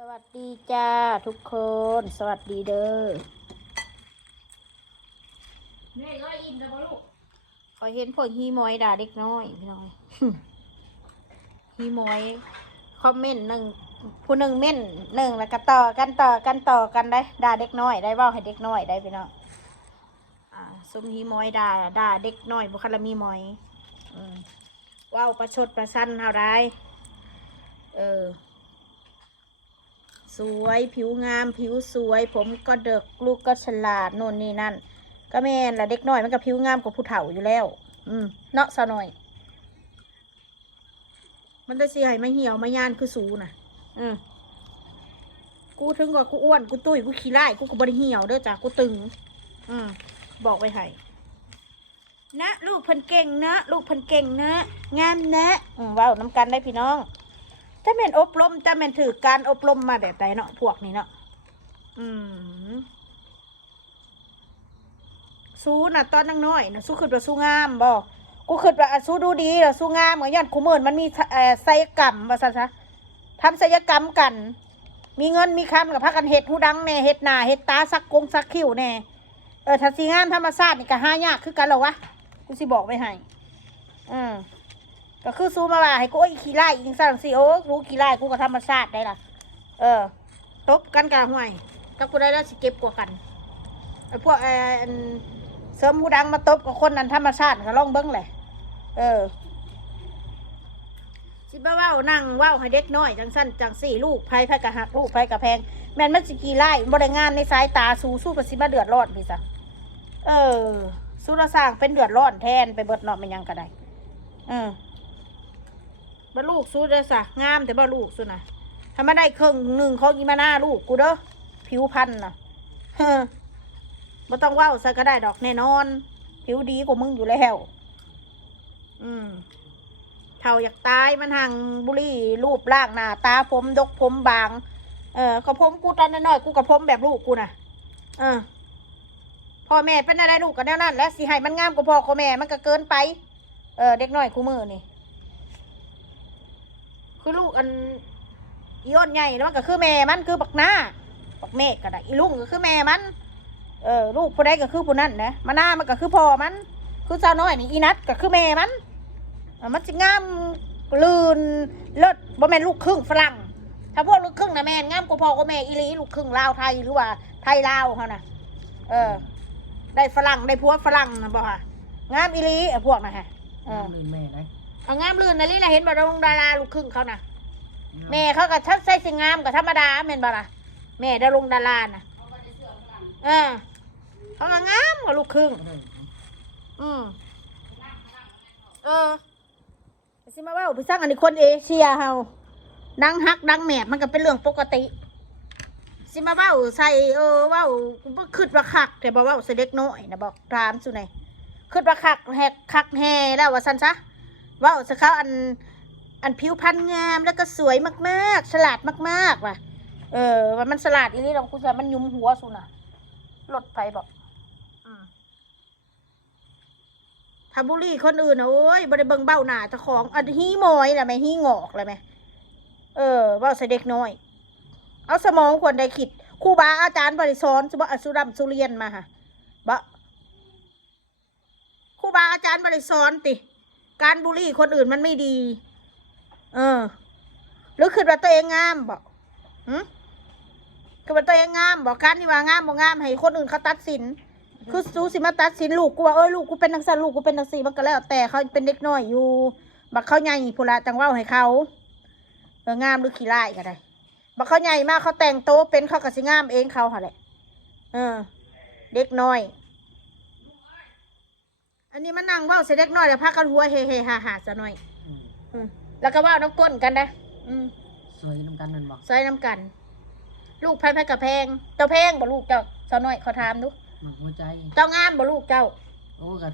สวัสดีจ้าทุกคนสวัสดีเด้อแม่ก็อินนะพ่อลูกขอเห็นพวกฮีมอยด่าเด็กน้อยพี่น้อย ฮีมอยคอมเมนต์หนึ่งผู้หนึ่งเม่นหนึ่งแล้วก็ต่อกันได้ด่าเด็กน้อยได้เว่าให้เด็กน้อยได้พี่น้องซุมฮีมอยด่าเด็กน้อยบุคลามีมอยว้าวประชดประชันเท่าไรสวยผิวงามผิวสวยผมก็เด็กลูกก็ฉลาดโน่นนี่นั่นก็แม่นละเด็กน้อยมันก็ผิวงามกว่าผู้เฒ่าอยู่แล้วเนาะสาวหน่อยมันจะเสียหายไม่เหี่ยวไม่ย่านคือสูน่ะกูถึงกว่ากูอ้วนกูตุ้ยกูขี้ไล่กูก็บริเหี่ยวเด้อจ้ะกูตึงบอกไว้ให้นะลูกเพิ่นเก่งนะลูกเพิ่นเก่งนะงามนะว้าวน้ำกันได้พี่น้องถ้าแม่นอบรมถ้าแม่นถือการอบรมมาแบบไหนเนาะพวกนี้เนาะสู้น่ะตอนนั่งน้อยน่ะสู้ขึ้นว่าสู้งามบ่กูขึ้นว่าสู้ดูดีเหรอสู้งามเหมือนยันกูเหมือนมันมีศัลยกรรมว่าซะทำศัลยกรรมกันมีเงินมีคำกับพักกันเห็ดหูดังแน่เห็ดหน้าเห็ดตาสักสักคิ้วแน่ถ้าสีงามธรรมชาตินี่ก็หายากคือกันหรอวะกูสิบอกไว้ให้ก็คือสู้มาว่าให้กูขี้ไล่ยิงสั่งสิโอ้รู้ขี้ไล่กูก็ธรรมชาติได้ล่ะตบกันกันห่วยถ้ากูได้แล้วสิเก็บกว่ากันไอ้พวกเสริมหูดังมาตบกับคนนั้นธรรมชาติก็ลองเบิ้งเลยสิบ้าว่าวนั่งว่าวให้เด็กน้อยจังสั้นจังสี่ลูกไผ่กะหักลูกไผ่กะแพงแม่นมันสิกี่ไล่บริงานในสายตาสู้ประสิบเดือดร้อนพี่สักสู้ระสร้างเป็นเดือดร้อนแทนไปเบิดเนาะมันยังก็ได้บ่ลูกสู้ได้สักงามแต่บ่ลูกสู้นะถ้าไม่ได้ครึ่งหนึ่งเขากินมาหน้าลูกกูเด้อผิวพันน่ะบ่ต้องว่าวซะก็ได้ดอกแน่นอนผิวดีกว่ามึงอยู่แล้วเท่าอยากตายมันห่างบุรีรูปร่างหน้าตาผมดกผมบางก็ผมกูตอนน้อยๆกูกับผมแบบลูกกูน่ะพ่อแม่เป็นอะไรลูกกันแนวนั้นและสิให้มันงามกว่าพ่อกับแม่มันก็เกินไปเด็กน้อยคู่มือนี่คือลูกอันอีอ้นใหญ่แล้วมันก็คือแม่มันคือบักหน้าบักเมฆก็ได้อีลุงก็คือแม่มันลูกผู้ใดก็คือผู้นั้นนะมาหน้ามันก็คือพ่อมันคือเจ้าน้อยนี่อีนัทก็คือแม่มันมันจะงามลื่นเลิศบ่แม่นลูกครึ่งฝรั่งถ้าพวกลูกครึ่งนะแม่งามกว่าพ่อกับแม่อีหลีลูกครึ่งลาวไทยหรือว่าไทยลาวเขาน่ะได้ฝรั่งได้ผัวฝรั่งนะบ่ค่ะงามอีหลีพวกน่ะฮะลื่นแม่ไหนงามลื่นนะนี่นะเห็นบ่ดาราลูกครึ่งเขาน่ะแม่เขาก็ชักใส่สิงามกับธรรมดาแม่นบ่ล่ะแม่ดาราน่ะเขาก็งามกว่าลูกครึ่งสิมาว่าไปสร้างอันนี้คนเอเชียเฮาดังฮักดังแหมบมันก็เป็นเรื่องปกติสิมาว่าใส่ว่าคืดว่าคักแต่บอกว่าใส่เด็กน้อยนะบอกถามสุนัยคืดว่าคักแหกคักแห่แล้วว่าสันซะว่าสเขาอันผิวพรรณงามแล้วก็สวยมากๆฉลาดมากๆว่ะว่ามันฉลาดอีนี่เราคุณจะมันยุมหัวสุน่ะลดไปบอกทาบุรีคนอื่นโอ้ยบริเบิงเบ้าหน้าเจ้าของอันฮีมอยแหละไหมฮีงอกแหละไหมว่าใส่เด็กน้อยเอาสมองควรได้คิดครูบาอาจารย์บริสอนสุบะสุรัมสุเรียนมาค่ะบะครูบาอาจารย์บริสอนติการบุรีคนอื่นมันไม่ดีหรือคือว่าตัวเองงามบอกคือว่าตัวเองงามบอกการที่ว่างามบอกงามให้คนอื่นเขาตัดสินคือซูสิมาตัดสินลูกกูว่าลูกกูเป็นนักสันลูกกูเป็นนักสีมันก็แล้วแต่เขาเป็นเด็กน้อยอยู่บักเขาใหญ่พูละจังว่าให้เขางามหรือขี้ไล่ก็ได้บักเขาใหญ่มากเขาแต่งโตเป็นเขากระสิงามเองเขาค่ะแหละเด็กน้อยอันนี้มันนั่งว่าเสด็จน้อยเดี๋ยวพากันหัวเฮเฮฮาฮาซะหน่อยแล้วก็ว่าน้ำก้นกันนะสวยน้ำกันนั่นบอกสวยน้ำกันลูกไพ่กับแพงเจ้าแพงบ่ลูกเจ้าสาวน้อยเขาถามดูหัวใจเจ้างามบ่ลูกเจ้าโอ้กับ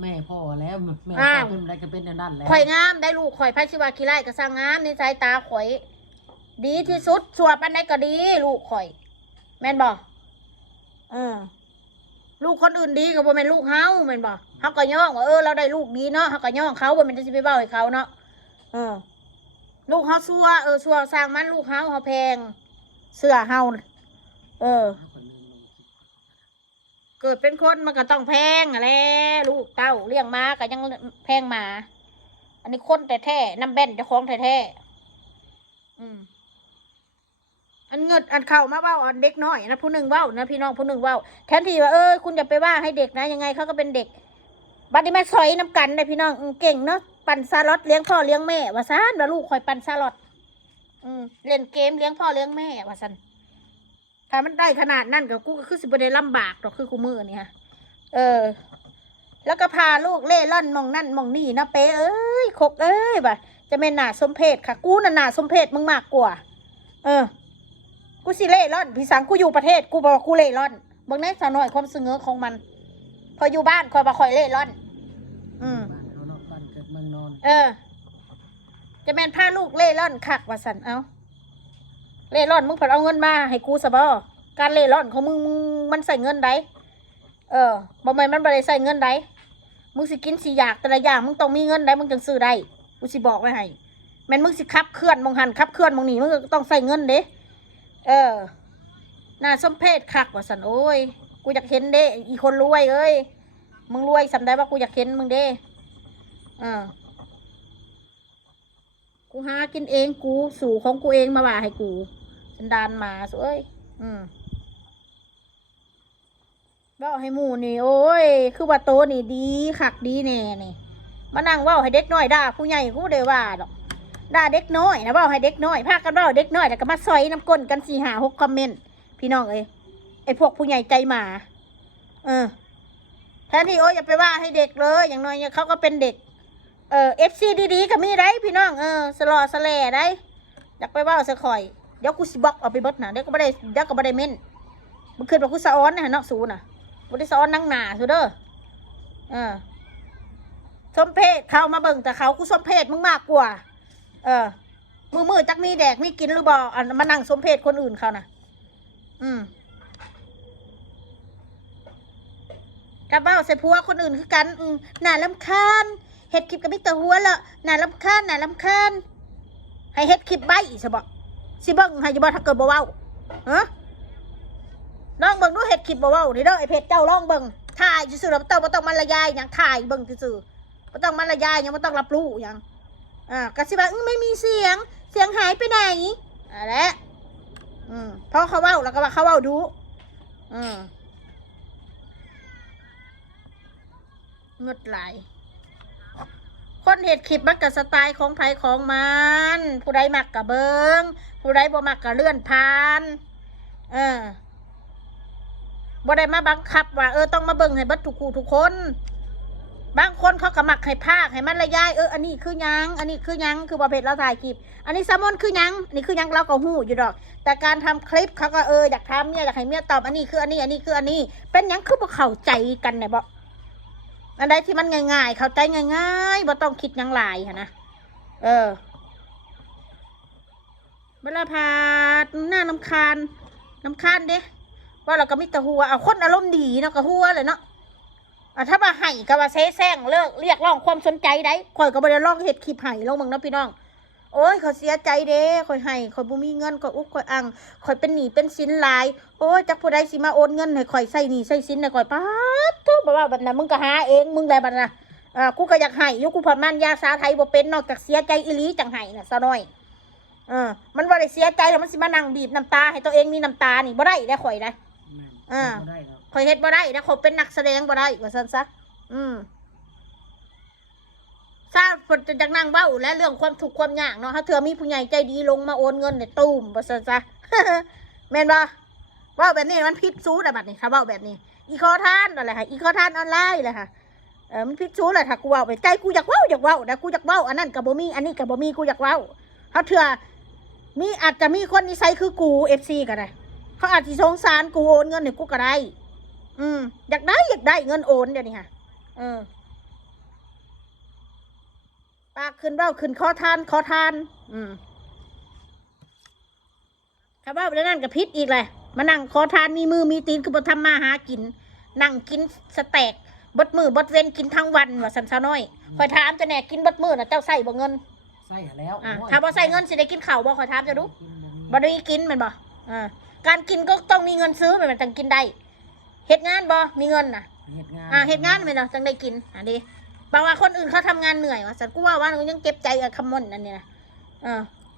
แม่พ่อแล้วแม่พ่อเป็นอะไรก็เป็นนั่นแล้วข่อยงามได้ลูกข่อยไพ่ชิวาขี้ไล่ก็สร้างงามในสายตาข่อยดีที่สุดส่วนปันใดก็ดีลูกข่อยแม่นบ่ลูกคนอื่นดีก็บ่แม่นลูกเฮาแม่นบ่เฮาก็ย่องว่าเราได้ลูกดีเนาะเฮาก็ย่องเขาบ่แม่นจะไปเบ้าให้เขาเนาะ ลูกเฮาซัวซัวสร้างมันลูกเฮาแพงเสื้อเฮาเกิดเป็นคนมันก็ต้องแพงอะไรลูกเต้าเลี้ยงมาก็ยังแพงมาอันนี้คนแต่แท้น้ำแบนเจ้าของแท้อันเงินอันเข่ามาเว้าอันเด็กน้อยนะผู้หนึ่งเว้านะพี่น้องผู้หนึ่งเว้าแทนที่ว่าคุณอย่าไปว่าให้เด็กนะยังไงเขาก็เป็นเด็กบัดนี้แม่ซอยน้ำกันเลยพี่น้องเก่งเนาะปั่นซาลอตเลี้ยงพ่อเลี้ยงแม่ว่าซันว่าลูกคอยปั่นซาลอตเล่นเกมเลี้ยงพ่อเลี้ยงแม่ว่าซันถ้ามันได้ขนาดนั่นกับกูก็คือสิบได้ลำบากหรอกคือกูมือนี่ฮะแล้วก็พาลูกเล่ร่อนมองนั่นมองนี่นะเป๊ะคกบ่ะจะเป็นหน้าสมเพศค่ะกูน่ะหน้าสมเพศมึงมากกว่ากูสิเล่ร่อนพี่สังกูอยู่ประเทศกูบอกกูเล่ร่อนบางแน่สาวน้อยความสงบของมันพออยู่บ้านคอยมาคอยเล่ร่อนจะแม่นพาลูกเล่ร่อนคักว่าสันเอาเล่ร่อนมึงผัดเอาเงินมาให้กูซะบ่การเล่ร่อนของมึงมันใส่เงินไดบ่แม่นมันบ่ได้ใส่เงินไดมึงสิกินสิอยากแต่ละอย่างมึงต้องมีเงินไดมึงจึงซื้อได้กูสิบอกไว้ให้แม่นมึงสิขับเคลื่อนมองหันขับเคลื่อนมองนี่มึงก็ต้องใส่เงินเด้น่าสมเพชคักว่าสันโอ้ยกูอยากเห็นเด้อีคนรวยมึงรวยสำได้ว่ากูอยากเห็นมึงเด้กูหากินเองกูสู่ของกูเองมาว่าให้กูสันดานมาสวยว่าให้หมูนี่โอ้ยคือว่าโตนี่ดีคักดีแน่นี่มานั่งว่าให้เด็กน้อยด่าผู้ใหญ่กูได้ว่าดอกด่าเด็กน้อยนะว่าให้เด็กน้อยพากันว่าเด็กน้อยแต่ก็มาซอยน้ำก้นกัน4-5-6คอมเมนต์พี่น้องไอ้พวกผู้ใหญ่ใจหมาแทนที่โอ้ยอย่าไปว่าให้เด็กเลยอย่างน้อยเขาก็เป็นเด็กFC ดีๆก็มีได้พี่น้องสลอสแลได้อยากไปว่าสะข่อยเดี๋ยวกูสิบล็อกเอาไปเบิดนะเดี๋ยวก็ไม่ได้เม้นมึงขึ้นมากูสะอ้อนนะเนาะสูน่ะกูได้สะอ้อนนั่งหนาสูเด้อสมเพศเขามาเบิ่งแต่เขากูสมเพศมึงมากกว่ามือจักมีแดกมีกินหรือบ่อันมานั่งสมเพศคนอื่นเขานะกับเบ้าใส่ผัวคนอื่นคือกันน่าลำคาญเฮ็ดคลิปกับมิตรหัวละน่าลำคาญให้เฮ็ดคลิปใบสิบ่สิเบิ่งให้จะบ่ถ้าเกิดบ่เว้าลองเบิ่งดูเฮ็ดคลิปบ่เว้านี่เด้อไอ้เพจเจ้าลองเบิ่งถ่ายซื่อๆบ่ต้องมันละยายหยังถ่ายเบิ่งซื่อๆบ่ต้องมันละยายหยังบ่ต้องรับรู้หยังก็สิว่าไม่มีเสียงหายไปไหนแหละเพราะเขาเว้าแล้วก็ว่าเขาเว้าดูเงดไหลคนเห็ดคลิปมันกับสไตล์ของไผของมันผู้ใดมักกับเบิงผู้ใดบ่มักกับเลื่อนผ่านบ่ได้มาบังคับว่าต้องมาเบิงให้เบิดทุกคนบางคนเขาก็มักให้ภาคให้มันละยายอันนี้คือยังอันนี้คือยังคือประเภทเราถ่ายคลิปอันนี้แซลมอนคือยังอันนี้คือยังเราก็หู้อยู่ดอกแต่การทำคลิปเขาก็อยากทำเนี่ยอยากให้เมียตอบอันนี้คืออันนี้อันนี้คืออันนี้เป็นยังคือบ่เข้าใจกันเนี่ยบ่อันใดที่มันง่ายๆเข้าใจง่ายๆบ่ต้องคิดยังหลายนะเวลาพาหน้าน้ำคานเด้ว่าเราก็มิตรหัวเอาคนอารมณ์ดีเนาะก็หัวเลยเนาะถ้ามาให้ก็มาแซงเลิกเรียกร้องความสนใจได้ข่อยก็บ่ได้ร้องเห็ดคลิปให้ลงมึงนะพี่น้องโอ้ยเขาเสียใจเด้ข่อยให้ข่อยบ่มีเงินข่อยข่อยอังข่อยเป็นหนี้เป็นสินหลายโอ้ยจักผู้ใดสิมาโอนเงินให้ข่อยใส่หนี้ใส่สินให้ข่อยป๊าดโธ่บ่ว่าบัดนั้นมึงก็หาเองมึงได้บัดน่ะกูก็อยากให้อยู่กูพอมันยาสาไทยบ่เป็นนอกจากเสียใจอีหลีจังให้น่ะซะหน่อยมันบ่ได้เสียใจแล้วมันสิมานั่งบีบน้ำตาให้ตัวเองมีน้ำตานี่บ่ได้ได้ข่อยได้ข่อยเฮ็ดบ่ได้นะข่อยเป็นนักแสดงบ่ได้ว่าซั่นซะทราบผลจากนั่งเบ้าและเรื่องความถูกความยากเนาะถ้าเธอมีผู้ใหญ่ใจดีลงมาโอนเงินเนี่ยตูมว่าซั่นซะ แม่นบ่ว่าแบบนี้มันผิดซูดอะบัดนี้ค่ะว่าแบบนี้อีคอทานอะไรค่ะอีคอทานออนไลน์เลยค่ะมันผิดซูดเลยค่ะกูว่าไปใจกูอยากเว้านะกูอยากเว้าอันนั้นกับบ่มีอันนี้กับบ่มีกูอยากเว้าถ้าเธอมีอาจจะมีคนนิสัยคือกู FC ก็ได้เขาอาจจะสงสารกูโอนเงินให้กูก็ได้อยากได้เงินโอนเดี๋ยวนี้ค่ะปากขึ้นเบ้าขึ้นขอทานคำว่าไปนั่นกับพิษอีกเลยมานั่งขอทานมีมือมีตีนคือบ่ทำมาหากินนั่งกินสแต็กบดมือบดเว้นกินทั้งวันว่าสันซาน้อยคอยถามจะแน่กินบดมือน่ะเจ้าใส่บ่เงิน ส่แล้ว ถ้าบ่ใส่เงินสิได้กินข้าวบ่ขอถามจะดู กินบ่ บ่ได้กินแมันบ่การกินก็ต้องมีเงินซื้อมันถึงกินได้เฮ็ดงานบ่มีเงินน่ะ เฮ็ดงาน เฮ็ดงานแม่นบ่จังได้กินดิบางว่าคนอื่นเขาทำงานเหนื่อยว่าซั่นกูว่ากูยังเจ็บใจกับคำม่นนั่นนี่นะ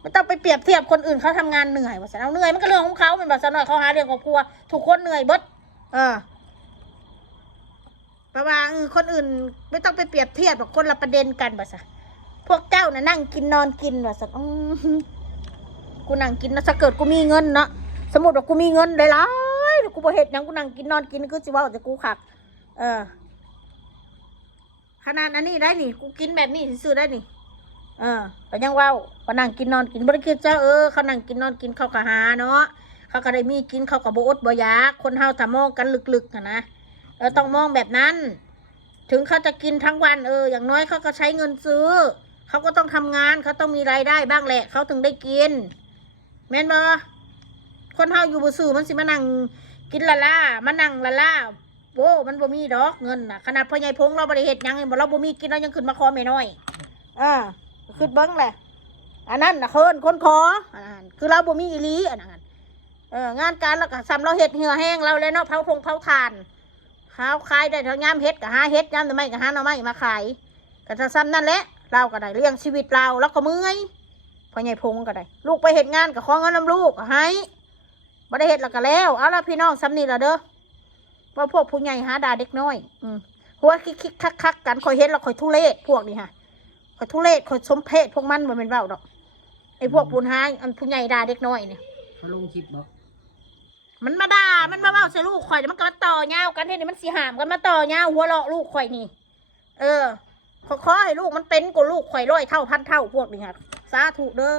ไม่ต้องไปเปรียบเทียบคนอื่นเขาทำงานเหนื่อยว่าซั่นเอาเหนื่อยมันก็เรื่องของเขาแม่นบ่ซะหน่อยเขาหาเรื่องครอบครัวทุกคนเหนื่อยเบิดเพราะว่าคนอื่นไม่ต้องไปเปรียบเทียบกับคนละประเด็นกันบ่ซะพวกเจ้าน่ะนั่งกินนอนกินว่าซั่นกูนั่งกินนะถ้าเกิดกูมีเงินเนาะสมมติว่ากูมีเงินหลายๆกูบ่เฮ็ดหยังกูนั่งกินนอนกินคือสิเว้าแต่กูคักขนาดอันนี้ได้นี่กูกินแบบนี้ซื่อได้นี่ก็ยังเว้าก็นั่งกินนอนกินบ่ได้คิดว่าเขานั่งกินนอนกินเขาก็หาเนาะเขาก็ได้มีกินเขาก็บ่อดบ่อยากคนเฮาถ้ามองกันลึกๆนะต้องมองแบบนั้น ถึงเขาจะกินทั้งวันอย่างน้อยเขาก็ใช้เงินซื้อเขาก็ต้องทำงานเขาต้องมีรายได้บ้างแหละเขาถึงได้กินแม่นบ่คนเฮาอยู่บ่ซื่อมันสิมานั่งกินละล่ามานั่งละล่าโว้มันบ่มีดอกเงินน่ะขนาดพ่อใหญ่พงเราบ่ได้เฮ็ดหยังบ่เราบ่มีกินเรายังขึ้นมาขอแม่น้อยขึ้นเบิ่งแหละอันนั้นน่ะคนขอคือเราบ่มีอีหลีอันนั้นงานการแล้วก็ซ้ำเราเฮ็ดเหือแห้งเราแล้วเนาะเผาถ่านข้าวขายได้ทั้งยามเฮ็ดก็หาเฮ็ดยามไม่ก็หาหน่อไม้มาขายก็จะซ้ำนั่นแหละเราก็ได้เลี้ยงชีวิตเราแล้วก็เมื่อยพ่อใหญ่พงก็ได้ลูกไปเฮ็ดงานก็ขอเงินนำลูกก็ให้บ่ได้เฮ็ดแล้วก็แล้วเอาละพี่น้องซ้ำนี่ละเด้อว่าพวกผู้ใหญ่หาด่าเด็กน้อยหัวคิกคักกันคอยเฮ็ดแล้วคอยทุเรศพวกนี้ค่ะคอยทุเรศคอยสมเพศพวกมันบ่แม่นเว้าดอกไอ้พวกผู้หาอันผู้ใหญ่ด่าเด็กน้อยนี่ เขาลงคลิปบ่ มันมาด่ามันมาเว้าใส่ลูกข่อยมันก็มาต่อยาวกันเท่นี้มันสิหามกันมาต่อยาวหัวเราะลูกข่อยนี่ขอให้ลูกมันเป็นกว่าลูกข่อย100 เท่า 1,000 เท่าพวกนี้ค่ะสาธุเด้อ